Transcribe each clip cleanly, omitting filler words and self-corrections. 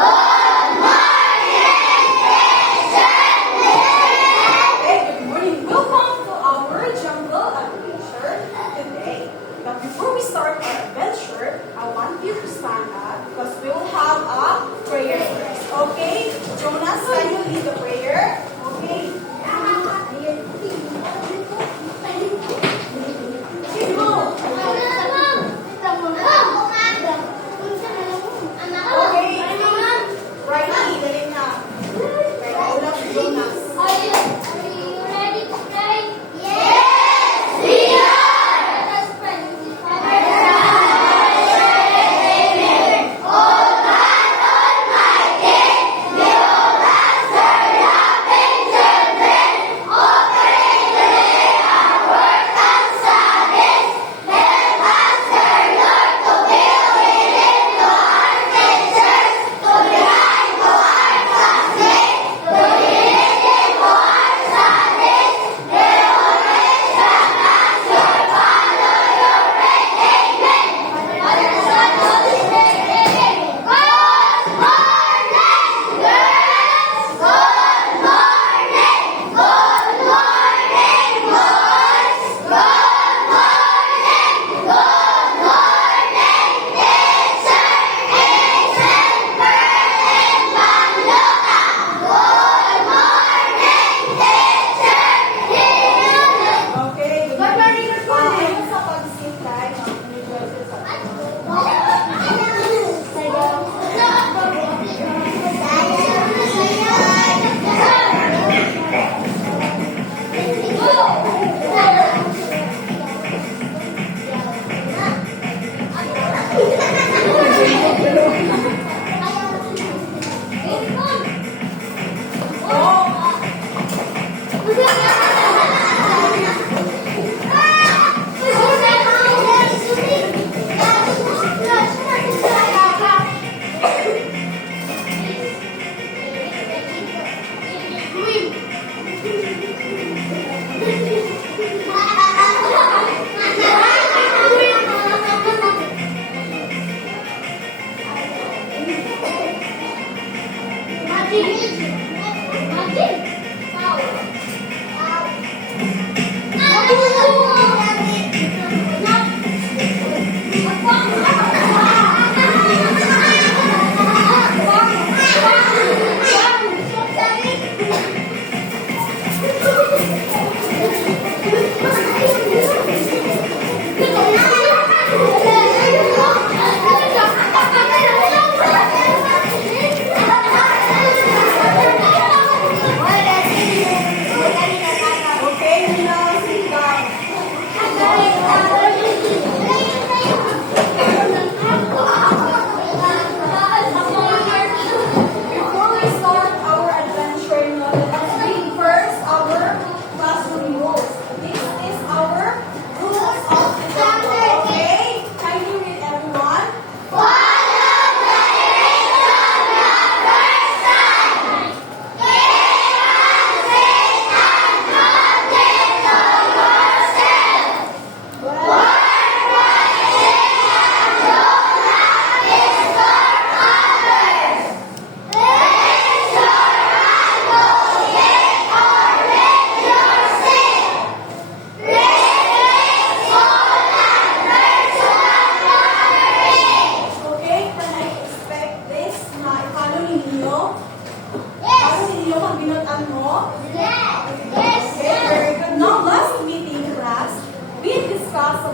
Good morning. Welcome to our jungle adventure today. Now, before we start our adventure, I want you to stand up because we will have a prayer first. Okay? Jonas, can you lead the prayer? Okay. Riley, dali na. Kaya una si Jonas.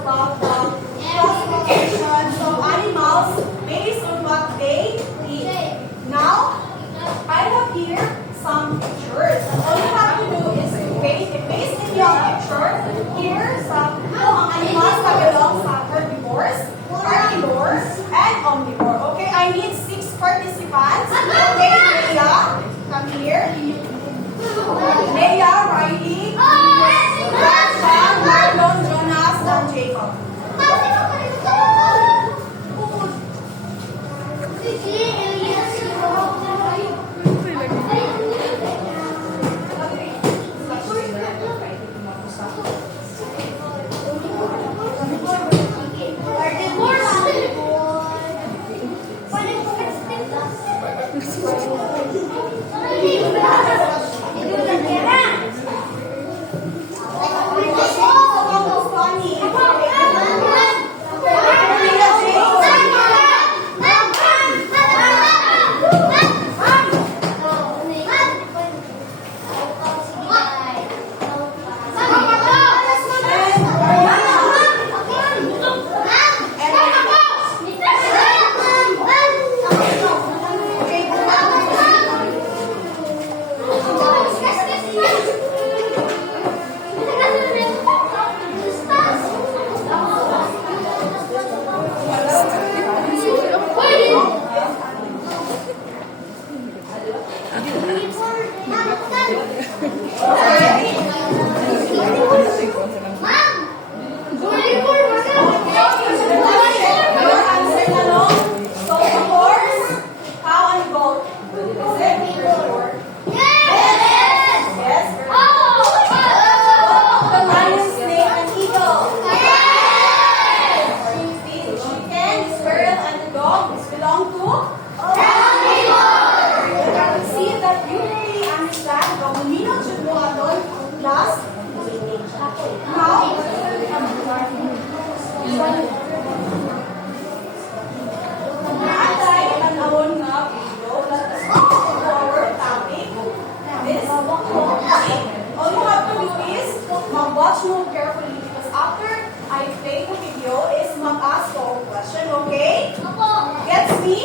About the classifications of animals based on what they eat. Now, I have here some pictures. All you have to do is to paste in your picture. Here, some animals that belong to herbivores, carnivores, and omnivores. Okay, I need 6 participants. Okay, Leia, come here. Leia, Riley, Marlon, Jonas, and Jacob.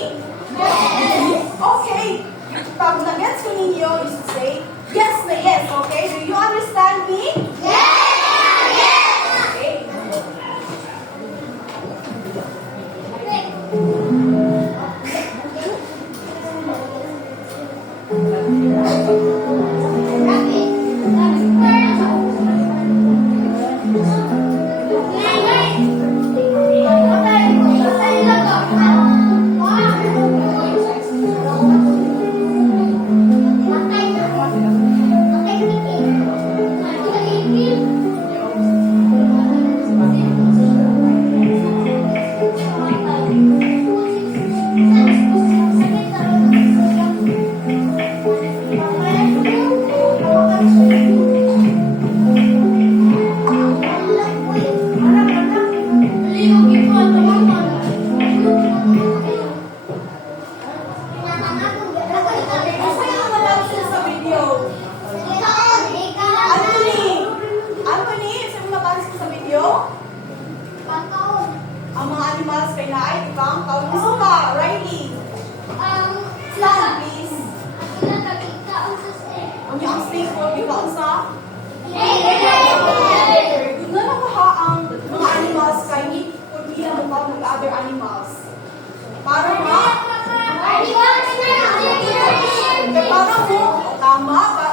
Yes. Okay. Pag na-gets ko ninyo, you should say, yes na yes, okay? Do you understand me? Okay. Asa yung malapsin sa video? Anthony, saan mo napansin sa video? Ang mga animals kay naay, ibang taon. Gusto ka, Riley? Stand, please. Ang yung snake po, di ba sa? Doon na nakaha ang mga animals kay hindi na mukha ng other animals. Para nga,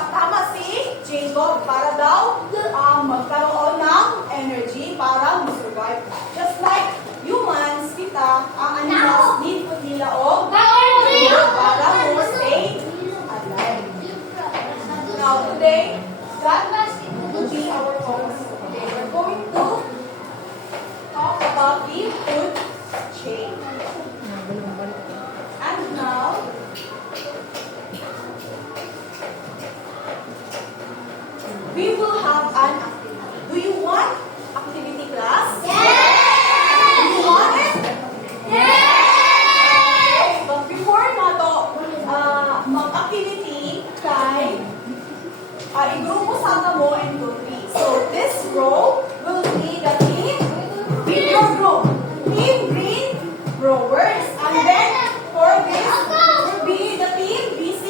tama si Jacob para daw magkaroon ng energy para mag-survive. Just like humans, kita, ang animals need po nila o para mo stay alive. Now today, that will be our focus. Okay, we're going to talk about the food chain. And now, we will have an activity. Do you want activity class? Do you want it? Okay, but before na to, mag-activity kay igrupo sa mo and group B. So this row will be the team with your group. Team green rowers. And then for this will be the team BC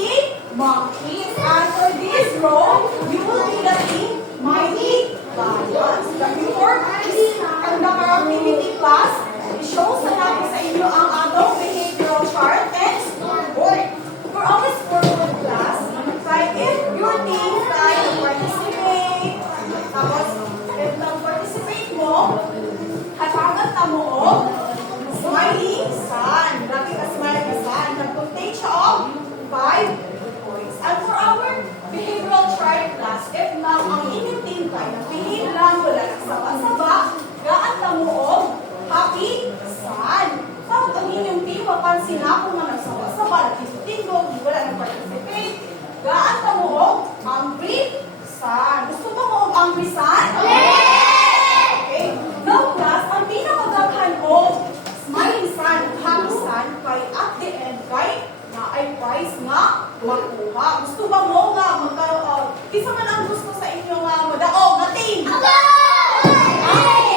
monkeys. And for this row, you will be the team mighty lions. But before this conduct our activity class, i-show sa natin sa inyo ang atong behavioral chart and scoreboard. For our scoreboard class, like if your team try to participate, tapos if nag-participate mo, hatangan na mo o smiley sun. Lagi ka smiley sun. Nag-contain siya o 5 points. And for our behavioral chart class, if na ang inyong team tayo, nag-behave lang, wala nagsaba-saba, gaan na mo o happy sun. Pag ang inyong team, mapansin na kung na nagsaba-saba, nag-tingog, wala nag-participate, gaan na mo o angry sun. Gusto mo mo angry sun? Okay. Now class, ang pinakagaghan o smiling sun, happy sun, kay at the end, kay na ay prize nga makuha. Gusto ba mo nga magkaroon? Kisa man ang gusto sa inyo nga madaog na team? Okay.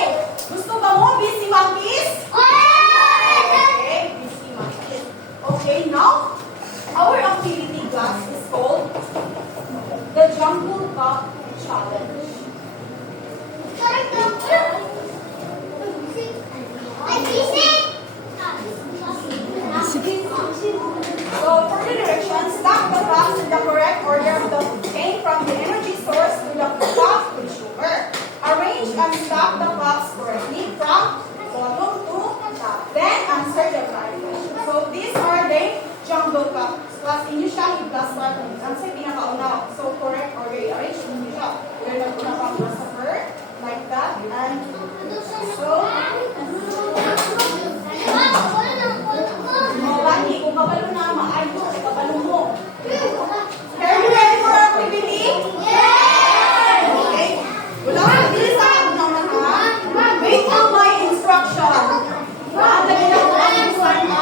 Gusto ba mo busy monkeys? Okay, busy monkeys. Okay, now our activity class is called the Jungle Cup Challenge. So for the directions, stack the cups in the correct order of the chain from the energy source to the cup with sugar. Arrange and stack the cups correctly from bottom to top. Then answer the right question. So these are the jungle cups. Class inyo siya, i-plus part ng ang sa pinakauna. So correct order, i-arrange inyo siya. We're not gonna come plus a bird, like that. And so, lagi, kung kabalo na maayo, kabalo mo. Are you ready for our activity? Yes! Okay. Wala ka, bilis na ako naman ha. Wait on my instruction. Lagi na ko ang instruction.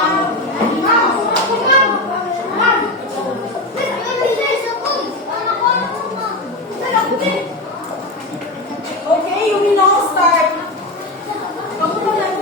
Okay, you will now start. Kamu na lang.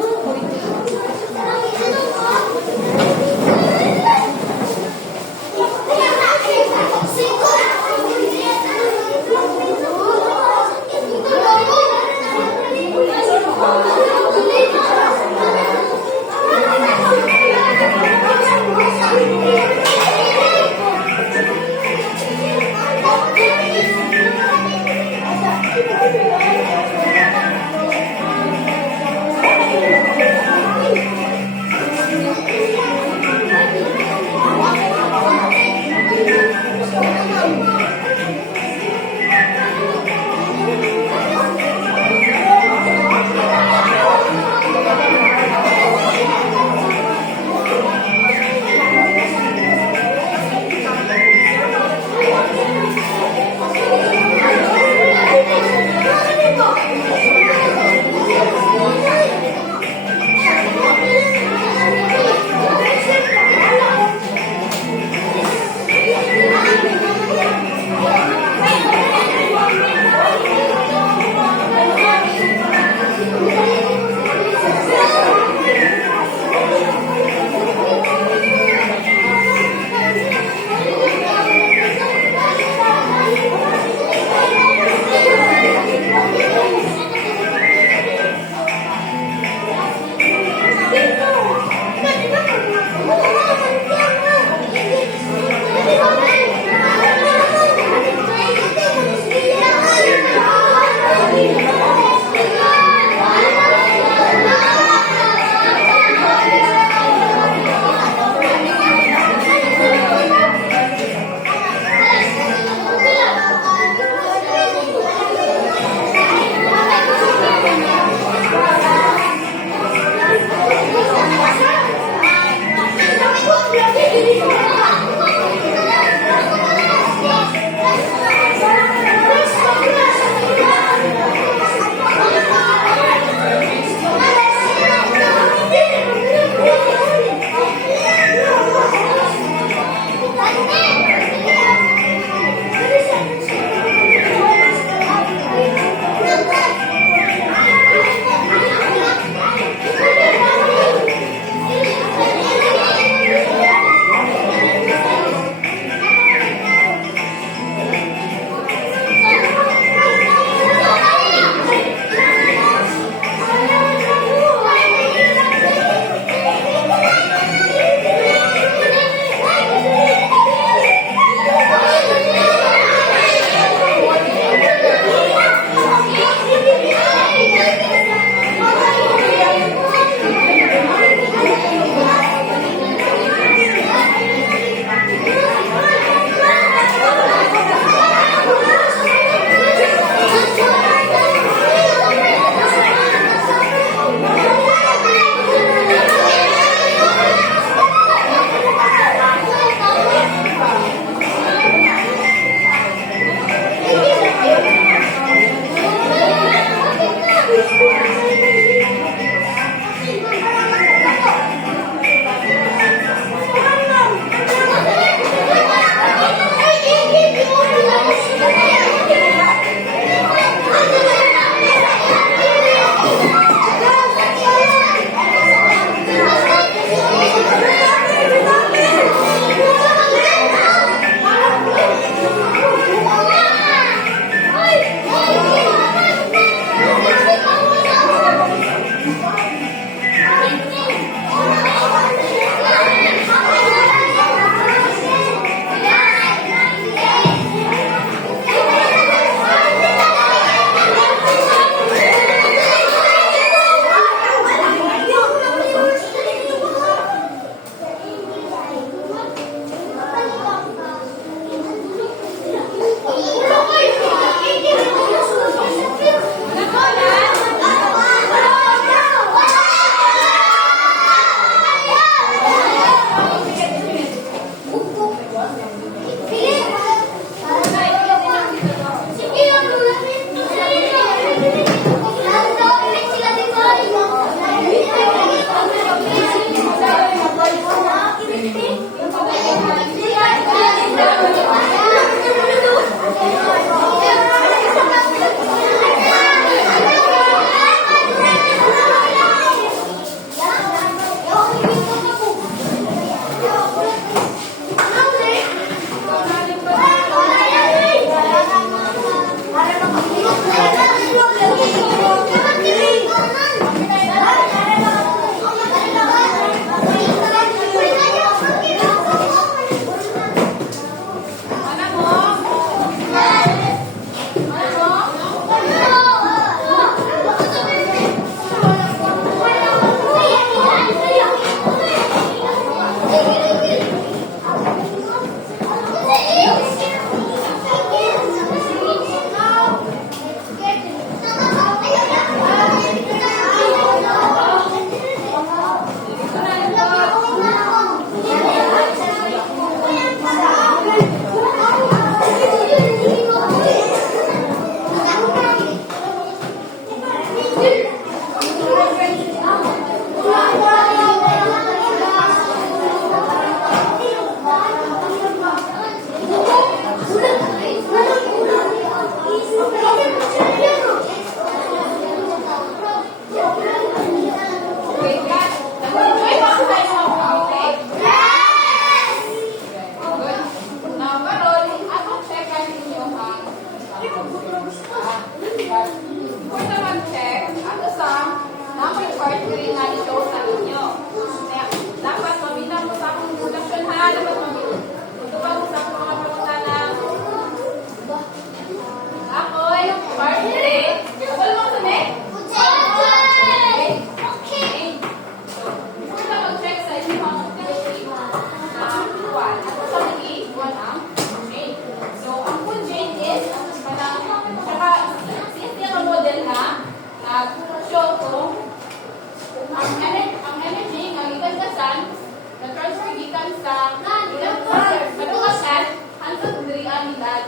sa ilang quarter. Madugasan, hanggang diri ang edad.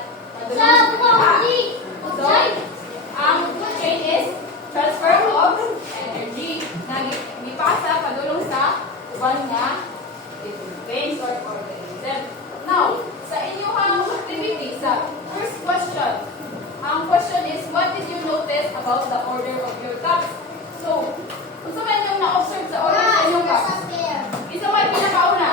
Usoy, ang food chain is transfer of energy na gipasa padulong sa uban nga veins or organism. Now, sa inyong activity, sa first question, ang question is, what did you notice about the order of your cups? So, kung sa inyong na-observe sa order sa inyong cups, isa may pinakauna?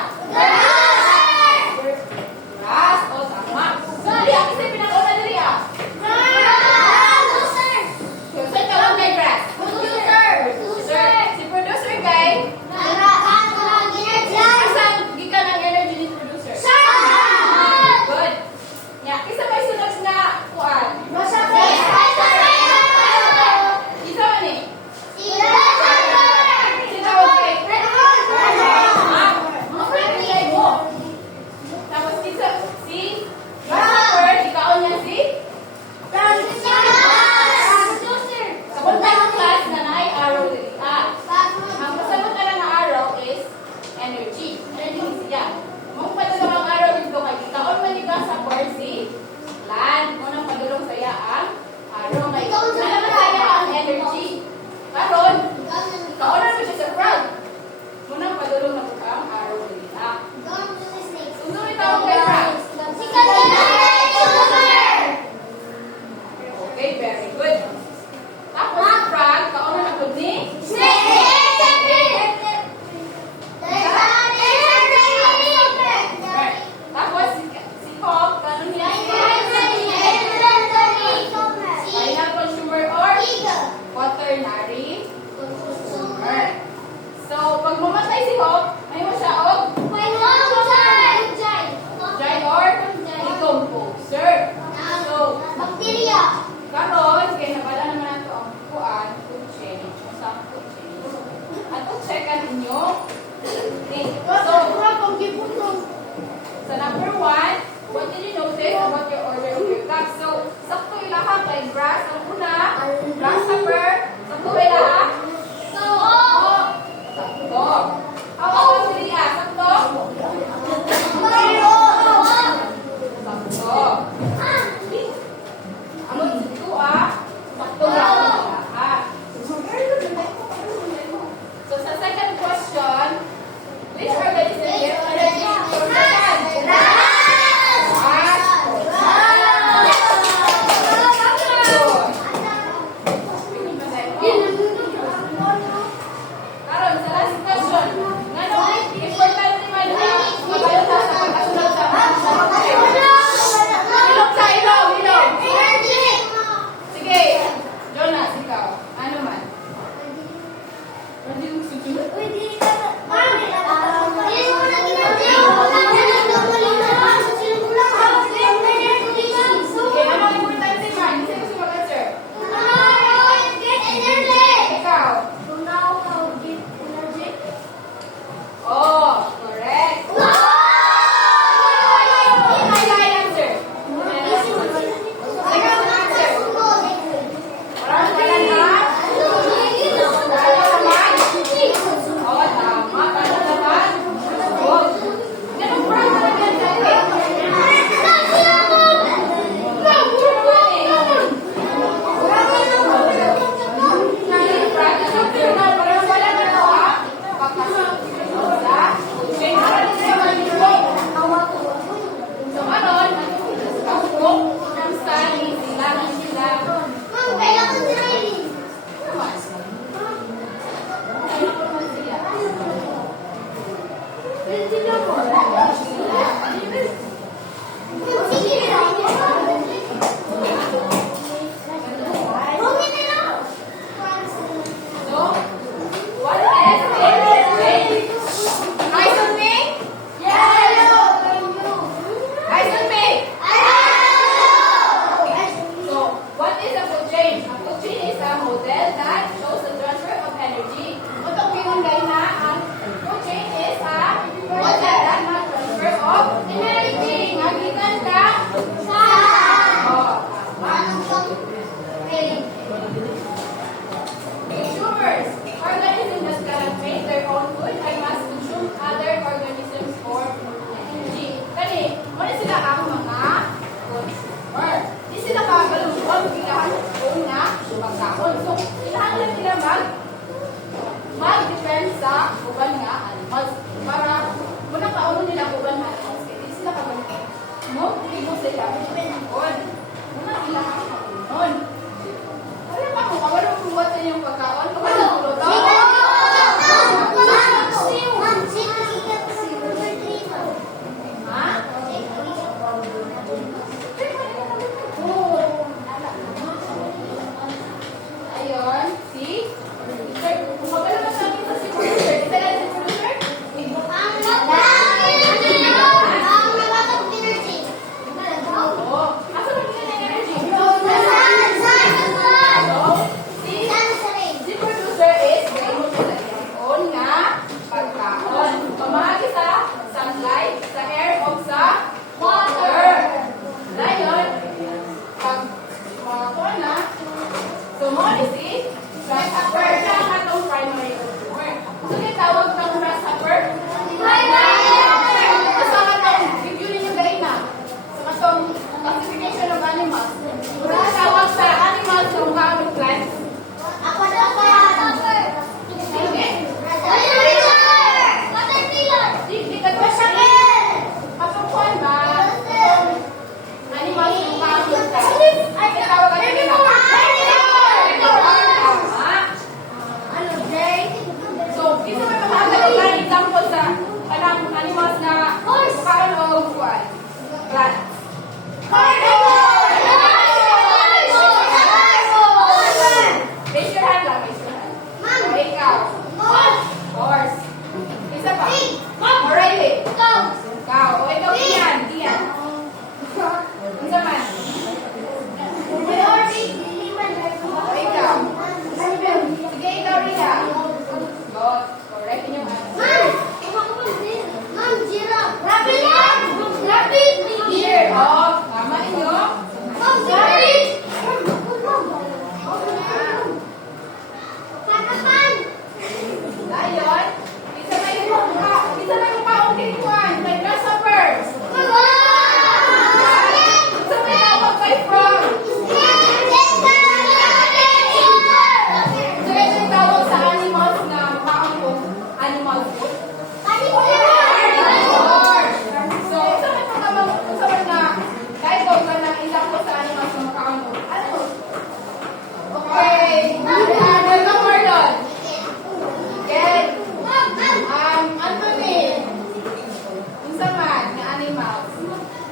mouse?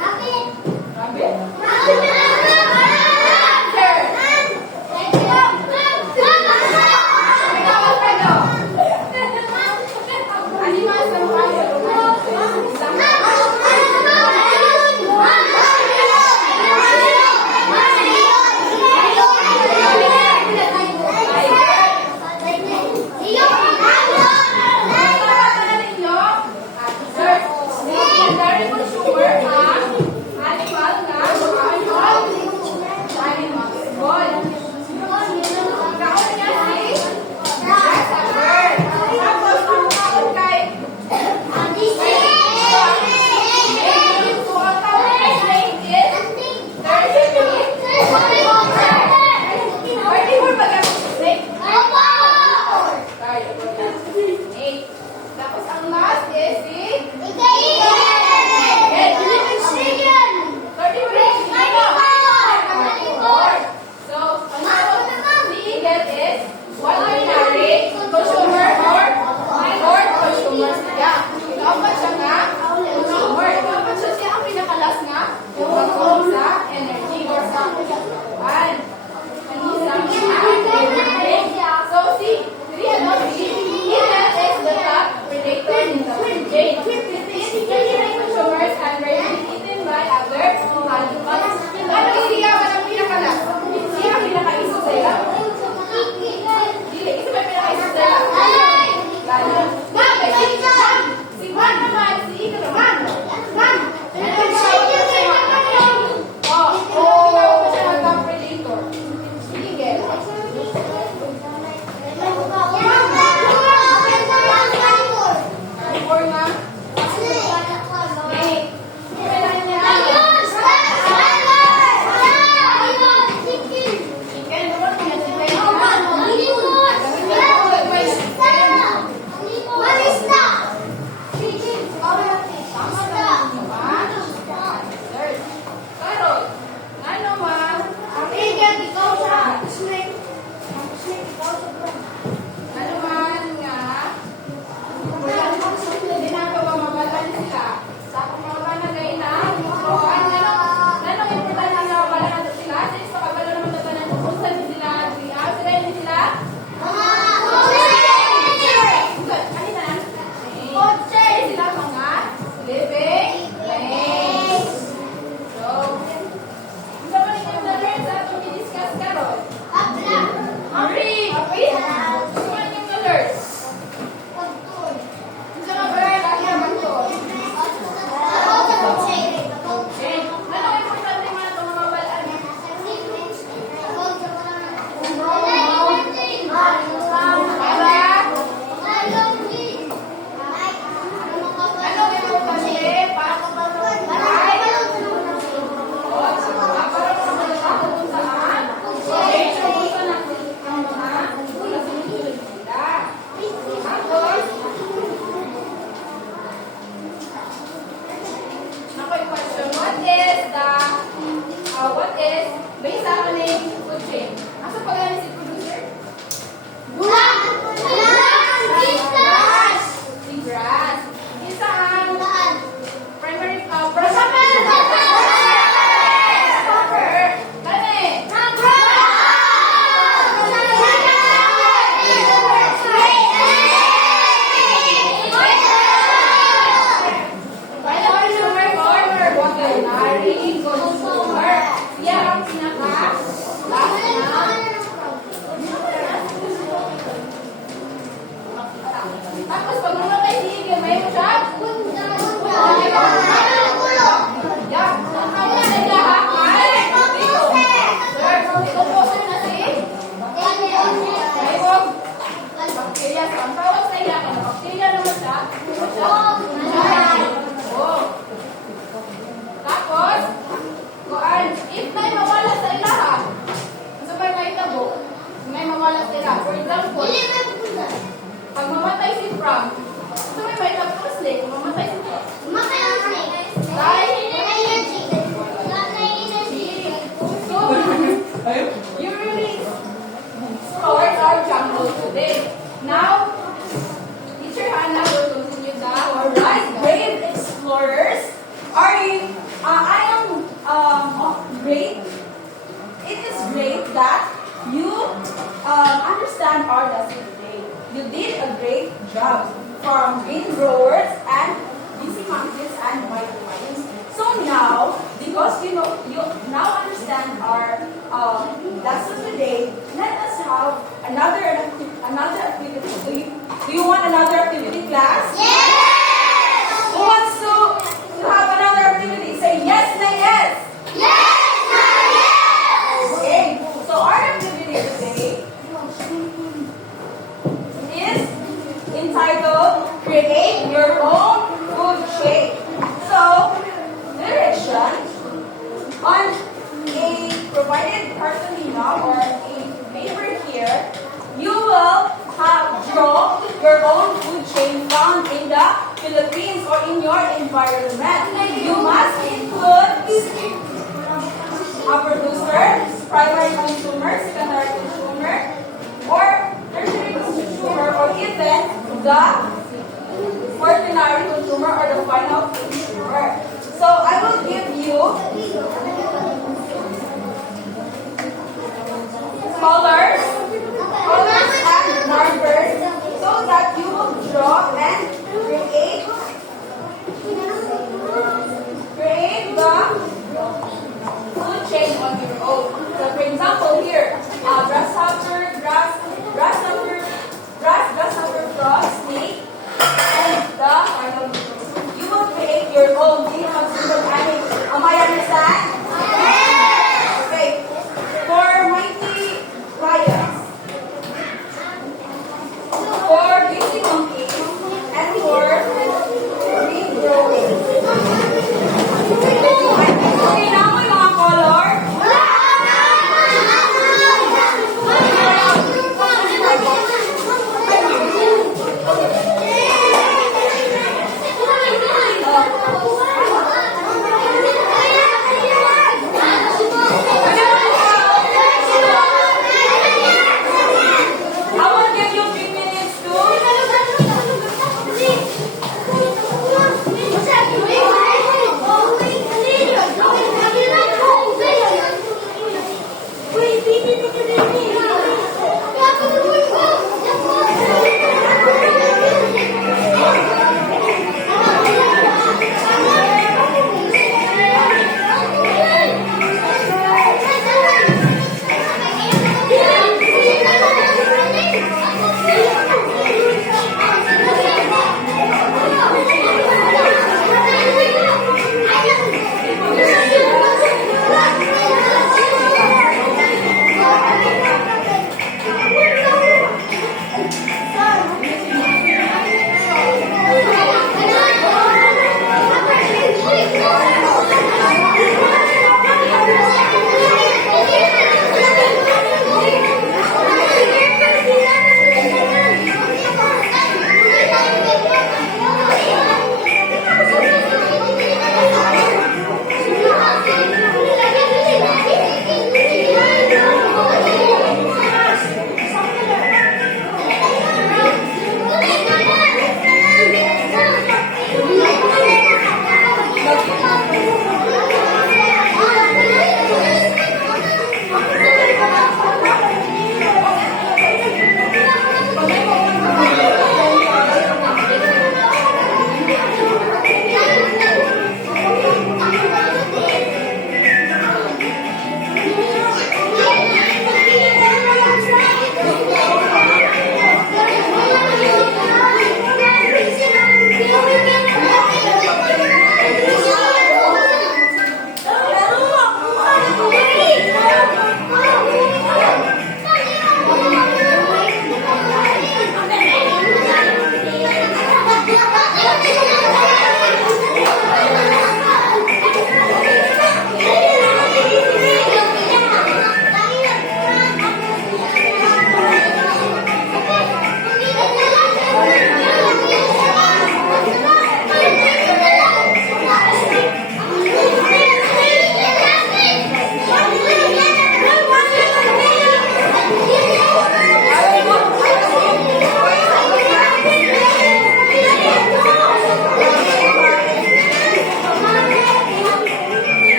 Rabbit. Rabbit? Ikaw, Alfredo. Animals ng bayo. Tapos ang last is si So, the eagle is one ordinary consumer or consumer siya. Ikapat siya nga consumer. Ikapat siya ang pinakalas nga tungkol sa energy or sa katawan. So, si eagle is the top predator in the food chain. These consumers are rarely eaten by other animals. Ano siya ang pinakalas? Siya ang pinakaiso sila. Dili, isa ba pinakaiso sila? Gano'n. Si Juan naman, si Ito naman. Oh, tinawag ko siya ng top predator. Eagle. Carnivore nga. May. Kailangan niya. Chicken. Naman mo yan, chicken. Tama naman, di ba? Third. Carol, ano man? Ang eagle, ikaw siya. Snake. Ano man nga? Ginagawa mabalan sila. Sa pagmamalan na gayon na, anong importante na mabalan natin sila? Since makabalo naman na tanan, kung saan sila, sila hindi sila? Good. Ano na? Kotse. Sila mga living things. So, ano ba rin yung na-learn sa itong i-discuss karon? Hurry! Gusto mo rin yung na-learn? Gusto mo ba rin lagi ang magtol? Okay. Anong importante man itong mga balaan? Anong importante para what is based on a food chain? Asa pagani si producer? Si grass. Isa ang primary I am great. It is great that you understand our lesson today. You did a great job from green growers and busy monkeys and white lions. So now, because you now understand our lesson today, let us have another activity. Do you want another activity, class? Who wants to have another activity? Say yes na yes. Okay. So our activity today is entitled Create Your Own Food Chain. So, direction on a provided cartolina or a paper here, you will draw your own food chain found in the Philippines or in your environment. You must include a producer, primary consumer, secondary consumer, or tertiary consumer, or even the quaternary consumer or the final consumer. So I will give you colors and markers so that you will draw and create the food chain on your own. So for example here, grasshopper, frog, snake, and the final. You will create your own. Do you have simple animals? Am I understand? Okay. For mighty lions, for busy monkeys, and for green growing. Okay, now mo yung mga color.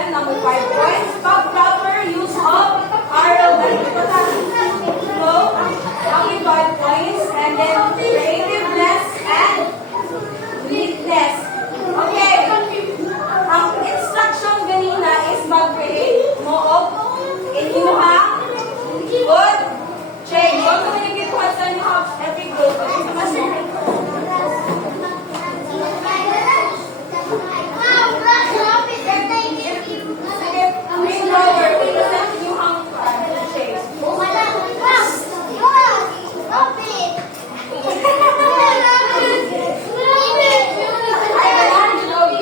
them. Number 5 points. Proper use of arrow. So, only 5 points. And then creativeness and neatness. Okay. Ang instruction ganina is mag-create mo of inyuhang food chain. Huwag kami nagkikuha sa inyuhang every group. Green drawer, represent inyuhang chain.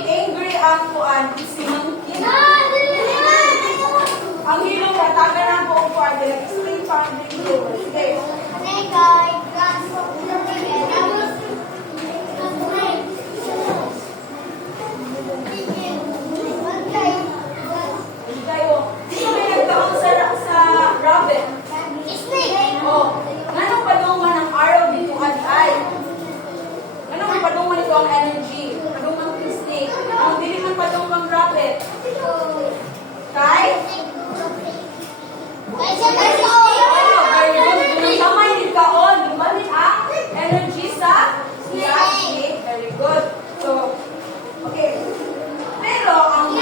Angry ang kuan, si monkey. Ang hilong katagan ang buong kuan, explain pa ang green drawer. Sige. Kayo, sino may nagkaon sa rabbit? Oh, nanong padungan ang araw dito ay? Nanong padungan ito ang energy? Padungan ng snake. Ang dili man padungan rabbit. Kay? Kamay ni kaon, lumalik ang energy sa snake. Very good. So, okay. Pero ang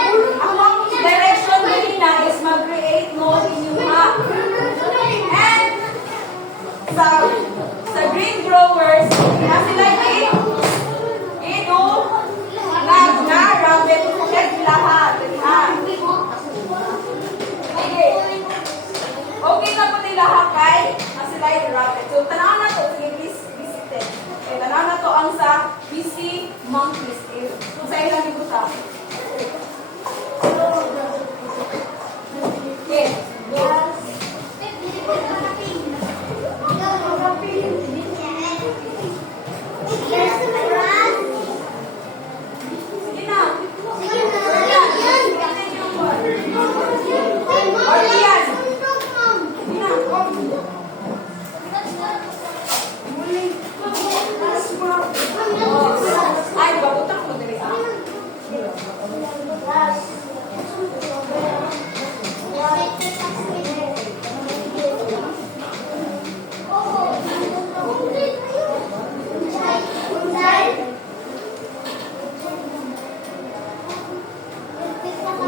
direction nila is mag-create mo inyuha. And sa green growers, na sila ito na rabbit check lahat. Okay. Okay na po nila kay na sila yung rabbit. So tanaw na to, sige please visit it. Okay, tanaw na to ang sa busy monkeys. Kung sa ilang ito sa okay, go. Sige na. Ortian. Sige na. Ay, babutang mo dali ah.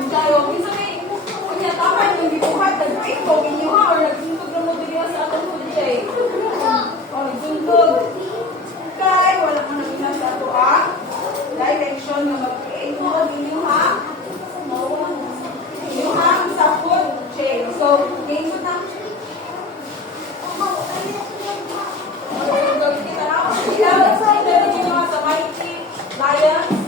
Tayo, minsan may kunya tama yung gibuhat, nag-ito, ginyuha, or nagsuntog na mo dili sa atong food chain. O, nagsuntog. Kaya, wala mo nang ilang sa ato ang direction na mag-create mo, ginyuha. Ginyuha sa food chain. So, ngayon mo na. Kita na ako. Kita sa mighty lions.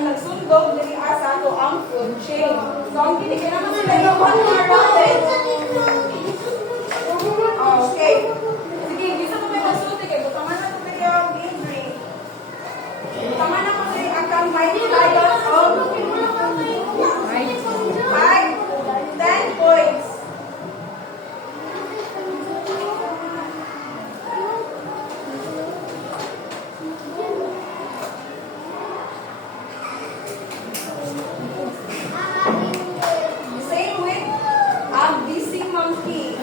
ang nagsundog diri asa to ang food chain. So ang binigyan naman sila yung 1 more rabbit. Okay. Sige, bisa ko may magsulti kay butangan na to kay ang injury. Tama na kasi ang mighty lions of 5 to 10 points. Same with busy monkey.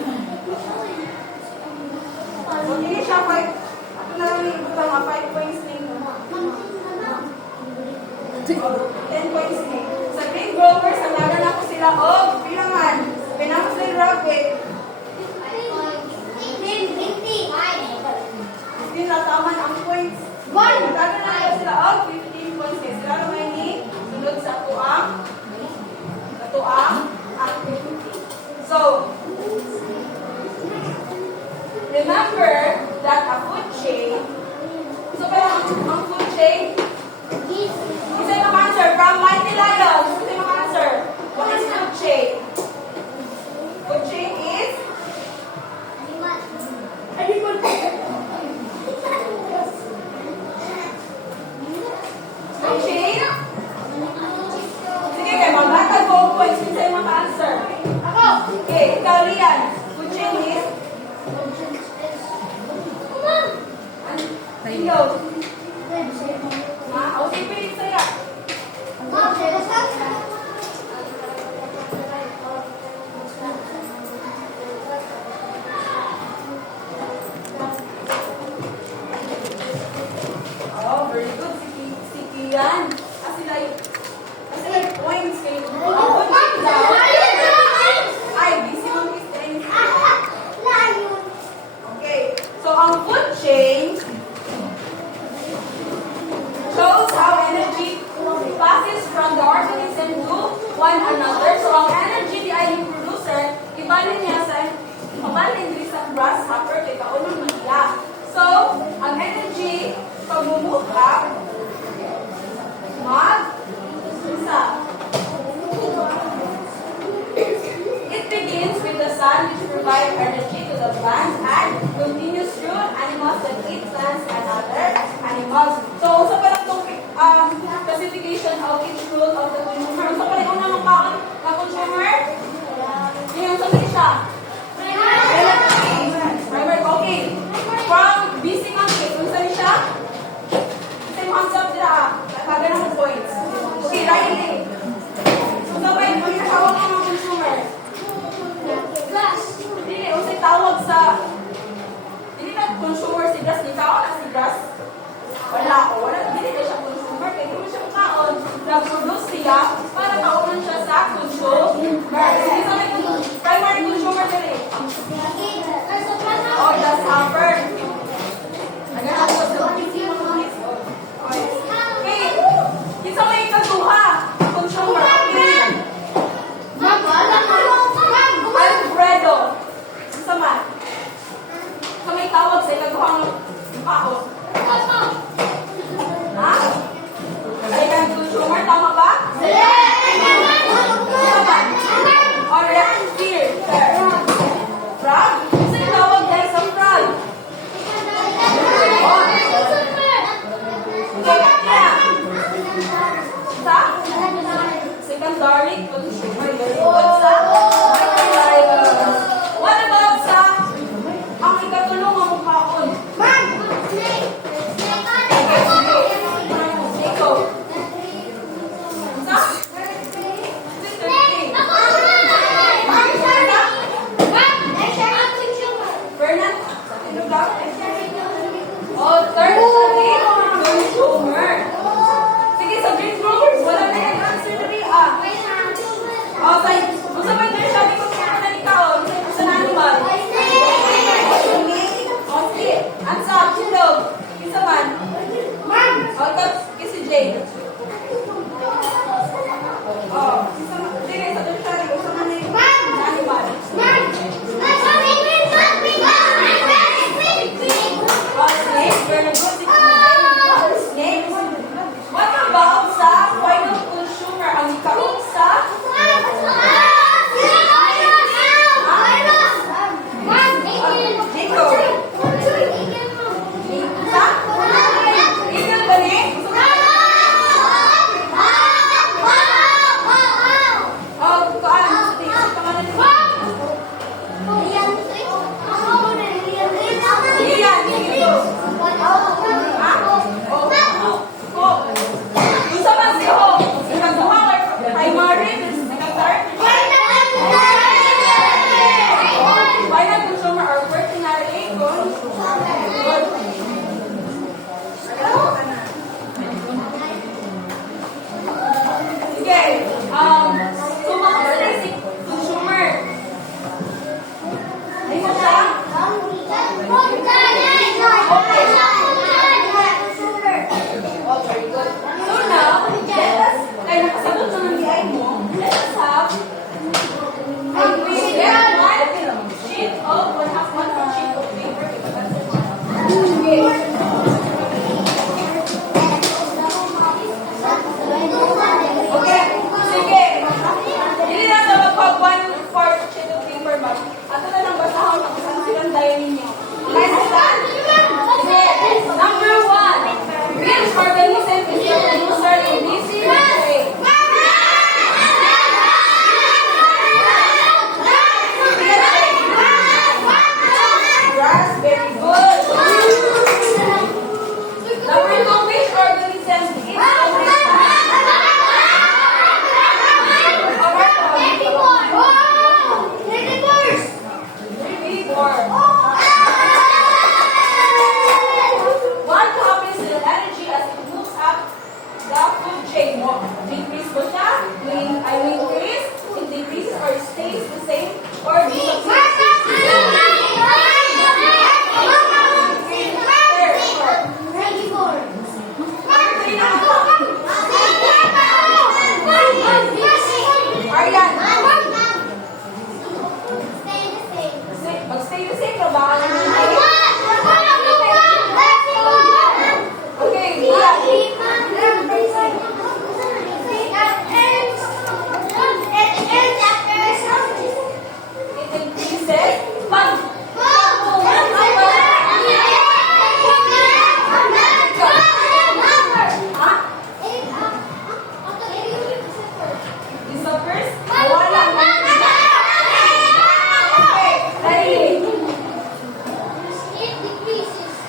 So, hindi siya 5. Ako na lang yung ibutang 5 points na yun. 10 points na yun. Sa Green Growers, ang laga na ko sila bilangan. Pinamos na yung rocket. Hindi na tama ang points. Naglaga na ko sila 15 points. Sila naman ni sunod sa tuang activity. So, remember that a food chain, so parang ang food chain, kasi yung answer, from Mighty Lions, kasi yung answer, what is food chain? Food chain is? Animal. Food chain? Sige kayo, maglatag ko points kasi yung answer. Ako? Okay, ikaw Rian, food chain is? Ikaw? O, sige, saya. Oh, very good. Si Kian. Kasi like points kayo. Ay, busy monkey strength. Okay. So, ang food chain shows how energy passes from the organism to one another. So, ang energy di ay yung producer, ibalin niya ibalin din sa grasshopper kay kaunang manila. So, ang energy, pagmumukha, isa. It begins with the sun which provides energy to the plants and continues through animals that eat plants and other animals. So, sa parang classification of each rule of the consumer. Sa parang unang makaon na consumer, yun sa siya. Primer. Okay. From busy monkey, kung saan siya? Same concept nila. Nagkagana ng points. Okay, Riley. So, sabay, kung nakawag ng mga consumer. Dili, usay tawag sa dili na consumer si Grass. Di kaon na si Grass. Wala. Dili na siya consumer. Kaya hindi mo siya makaon. Nag-produce siya para kaunan siya sa consumer. Hindi sa may primary consumer dili. Oh, just upper. Nagana ko sa okay. Isa may kaduha. Consumer. Alfredo. Isa man. Sa may tawag sa ikaduhang kaon. Ha? Ay, kang consumer, tama ba? Isa man. Alright, here. Frog? Sa'yo tawag dahil sa frog. Secondary consumer. What about sa ang ikatulong ang mukhaon? Ikaw. Sa? Bernard? Oh, third study, consumer. Sige, sa Green Growers, wala na yan. Answer na rin, Oh, Aryan, magstay the same ka ba? Okay, it increases. Disappears? Wala. Okay, ready?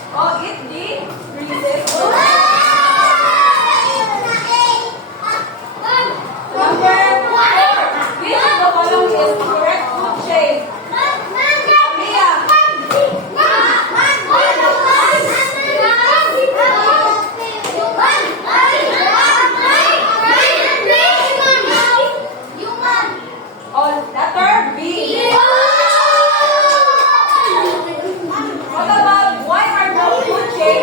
Oh, it decreases. Number 4. Which of the following is the correct food chain? Mia. Oh, letter B. What about why are the food chain?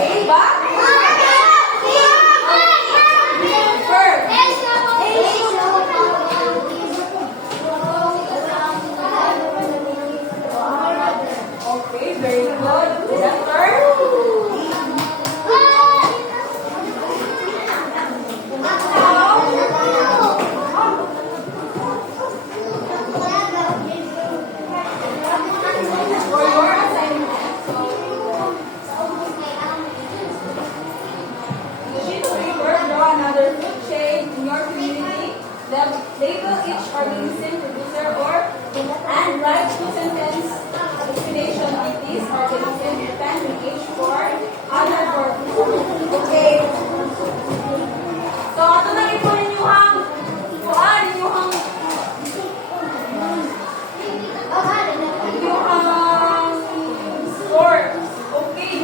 A ba? Okay, very good. Letter. For your assignment, the sheet of paper, draw another food chain in your community. Label each organism, producer, or and write two sentence explanation of these organisms depending each for other word. Okay. So, ato na ito ninyuhang kuan, ninyuhang score. Okay.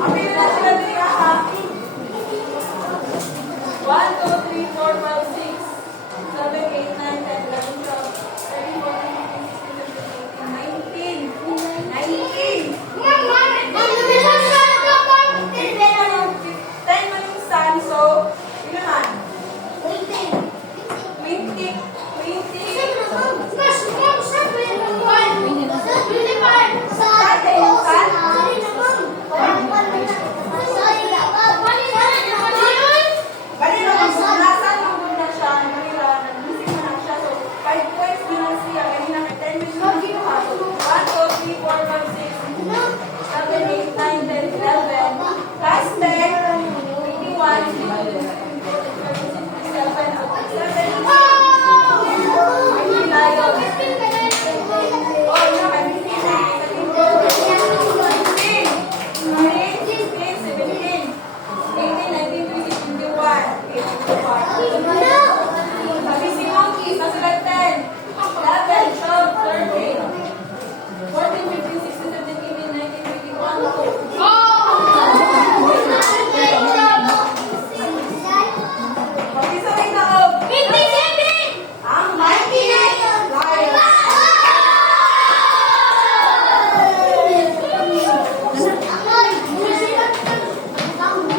Apil na sila dito ha. 1, 2, 3, 4, 5, 6, 7, 8, 9, 10, 11, 12, 13, 14, 15, 16, 17, 18, 19. 10 man yung sun, so, yun naman. 20, Kanina magbunasan, magbunan siya, kanina, nag-music na siya, so 5 points na lang siya, kanina may 10 minutes na dito ha, so 1, 2, 3, 4, 5, 6, 7, 8, 9, 10, 11, plus 10, 21,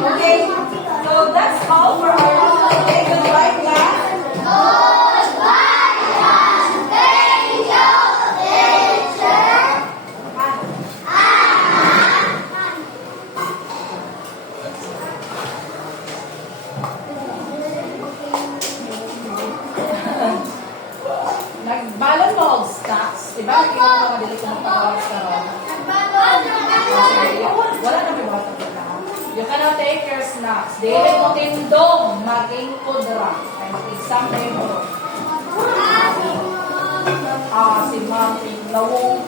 Okay, so that's all for our today. Goodbye, class. Nagbalon mo og stocks, diba? Hindi mo mga dili ko magpapawag ka ron. Wala na may bata ko na. You cannot take your snacks. Dili mo tindong maging pudra. And example mo. Si Ma'am Lawong